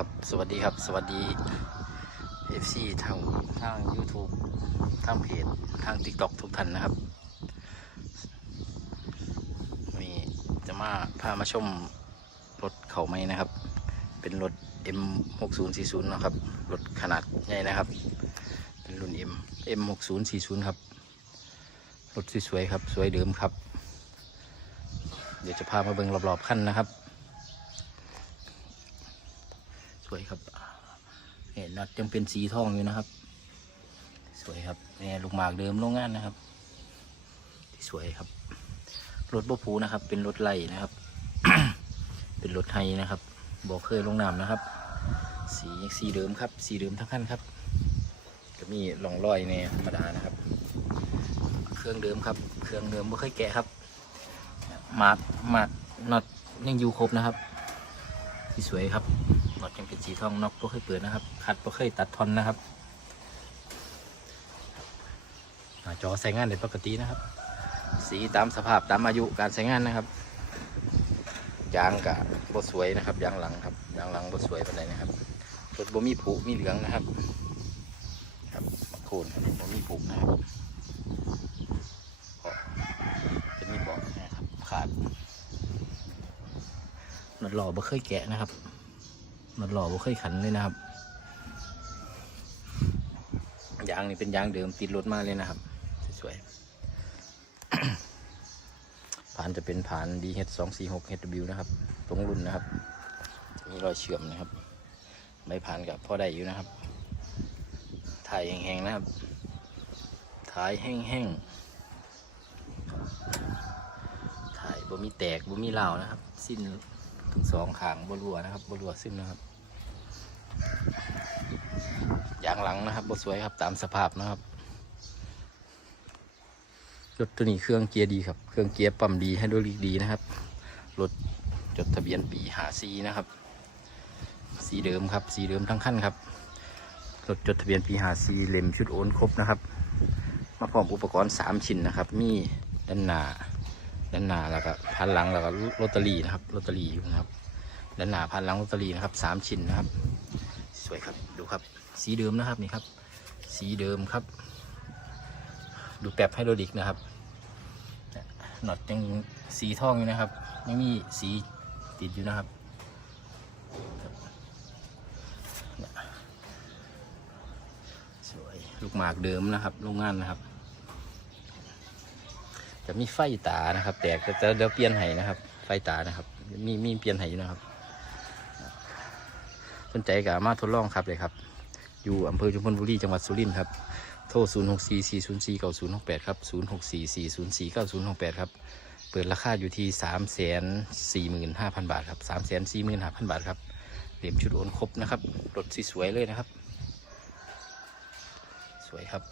ครับสวัสดีครับสวัสดี FC ทางทาง YouTube ทางเพจทาง TikTok ทุกท่านนะครับมีจะมาพามาชมรถเขาไหมนะครับ เป็นรถ M6040 นะครับรถขนาดใหญ่นะครับ เป็นรุ่น M M6040 ครับรถสวยๆครับ สวยเดิมครับ เดี๋ยวจะพามาเบิ่งรอบๆขั้นนะครับ สวยครับ เห็นนัดยังเป็นสีทองอยู่นะครับ สวยครับเนี่ยลูกหมากเดิมโรงงานนะครับ สวยครับรถบผูนะครับ เป็นรถไล่นะครับ เป็นรถไทยนะครับบอกเคยลงน้ำนะครับ สีสีเดิมครับ สีเดิมทั้งคันครับก็มีร่องรอยในธรรมดานะครับ เครื่องเดิมครับ เครื่องเดิมไม่เคยแกะครับมากมากน็อตยังอยู่ครบนะครับที่สวยครับ ยังเป็นสีทองนอกไม่เคยเปิดนะครับขัดไม่เคยตัดทอนนะครับหน้าจอใช้งานได้ปกตินะครับ สีตามสภาพตามอายุการใช้งานนะครับยางกับบสวยนะครับยางหลังครับยางหลังบสวยปานใดนะครับรถบ่มีผุมีเหลืองนะครับครับมาโคนบ่มีผุนะครับก็จะมีบอกนะครับขาดหนวดหล่อบ่เคยแกะนะครับ หนวดหล่อบ่เคยขันเลยนะครับยางนี่เป็นยางเดิมติดรถมาเลยนะครับ สวยๆผ่านจะเป็นผ่าน DH 2 4 6 HW นะครับ ตรงรุ่นนะครับ มีรอยเชื่อมนะครับ ไม่ผ่านกับพ่อได้อยู่นะครับ ถ่ายแห้งๆนะครับ ถ่ายแห้งๆ ถ่ายบ่มีแตกบ่มีเหล่านะครับ สิ้น ทั้งสองขางบรัวนะครับบรัวสิ้นนะครับยางหลังนะครับบสวยครับตามสภาพนะครับรถตัวนี้เครื่องเกียร์ดีครับ เครื่องเกียร์ปั๊มดีให้ดรอลิกดีนะครับรถจดทะเบียนปีหาซีนะครับ สีเดิมครับ สีเดิมทั้งคันครับรถจดทะเบียนปีหาซีเล่มชุดโอนครบนะครับ มาพร้อมอุปกรณ์สามชิ้นนะครับ มีด้านหน้า ด้านหน้าแล้วก็พันหลังแล้วก็ลอตเตอรี่นะครับลอตเตอรี่อยู่นะครับด้านหน้าพันหลังลอตเตอรี่นะครับสามชิ้นนะครับ สวยครับดูครับ สีเดิมนะครับนี่ครับ สีเดิมครับ ดูแป๊บไฮโดรลิกนะครับน็อตยังสีทองอยู่นะครับยังมีสีติดอยู่นะครับสวยลูกหมากเดิมนะครับโรงงานนะครับ จะมีไฟตานะครับ แตกแต่เดี๋ยวเปลี่ยนให้นะครับ ไฟตานะครับ มีมีเปลี่ยนให้อยู่นะครับ สนใจกับมาทดลองครับเลยครับ อยู่อำเภอชุมพลบุรีจังหวัดสุรินทร์ครับ โทร 0 6 4 4 0 4 9 0 6 8 ครับ 0 6 4 4 0 4 9 0 6 8 ครับ เปิดราคาอยู่ที่ 3 4 5 0 0 0 บาทครับ 3 4 5 0 0 0 บาทครับเหลี่ยมชุดโอนครบนะครับ รถสวยๆเลยนะครับ สวยครับ